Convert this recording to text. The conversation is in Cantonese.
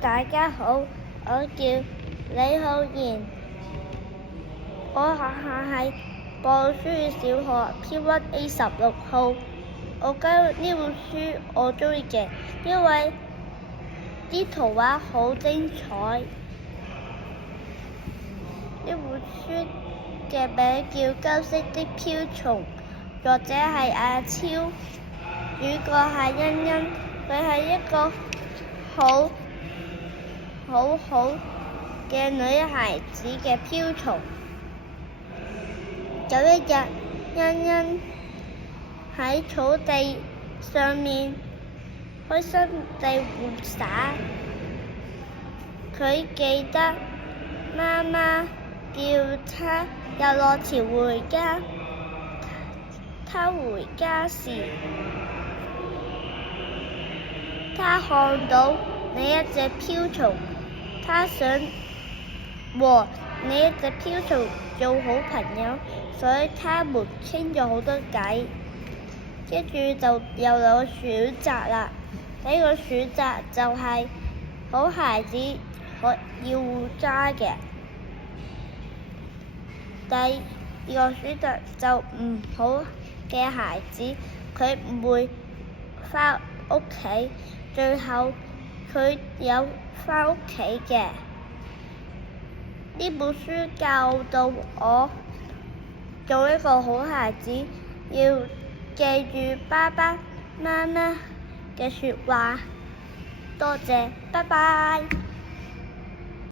大家好，我叫李浩然，我學校係布書小學 P1A16 號。我覺得呢本書我鍾意嘅，因為啲圖畫好精彩。呢本書嘅名叫《金色的瓢蟲》，作者係阿超，主角係欣欣。佢係一個好嘅女孩子嘅瓢蟲。有一日，欣欣喺草地上面開心地玩耍，佢記得媽媽叫他遊樂場回家。他回家時，他看到另一隻瓢蟲，他想和另一隻瓢蟲做好朋友，所以他們傾咗好多偈。跟住就有兩個選擇啦。第一個選擇就係好孩子要護家嘅，第二個選擇就唔好嘅孩子，佢唔會返屋企。最後佢有返屋企嘅。呢本書教導我做一個好孩子，要記住爸爸媽媽嘅説話。多謝，拜拜。